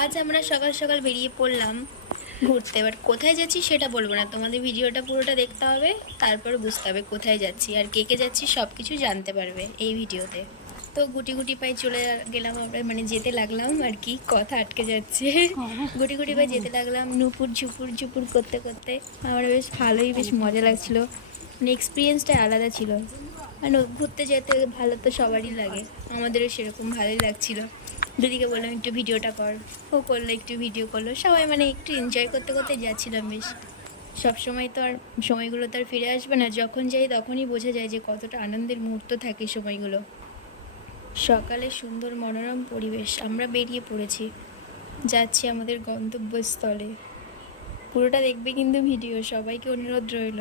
আজ আমরা সকাল সকাল বেরিয়ে পড়লাম ঘুরতে। এবার কোথায় যাচ্ছি সেটা বলবো না, তোমাদের ভিডিওটা পুরোটা দেখতে হবে, তারপর বুঝতে হবে কোথায় যাচ্ছি আর কে কে যাচ্ছি সব কিছু জানতে পারবে এই ভিডিওতে। তো গুটি গুটি পায়ে চলে গেলাম আমরা, মানে যেতে লাগলাম আর কি, কথা আটকে যাচ্ছে। গুটি গুটি পায়ে যেতে লাগলাম, নুপুর ঝুপুর ঝুপুর করতে করতে। আমার বেশ ভালোই, বেশ মজা লাগছিলো, মানে এক্সপিরিয়েন্সটা আলাদা ছিল। আর ঘুরতে যেতে ভালো তো সবারই লাগে, আমাদেরও সেরকম ভালোই লাগছিলো। দিদিকে বললাম একটু ভিডিওটা কর, ও করলো, একটু ভিডিও করলো, সবাই মানে একটু এনজয় করতে করতে যাচ্ছিলাম বেশ। সব সময় তো আর সময়গুলো তো আর ফিরে আসবে না, যখন যাই তখনই বোঝা যায় যে কতটা আনন্দের মুহূর্ত থাকে সময়গুলো। সকালে সুন্দর মনোরম পরিবেশ, আমরা বেরিয়ে পড়েছি, যাচ্ছি আমাদের গন্তব্যস্থলে। পুরোটা দেখবে কিন্তু ভিডিও, সবাইকে অনুরোধ রইল।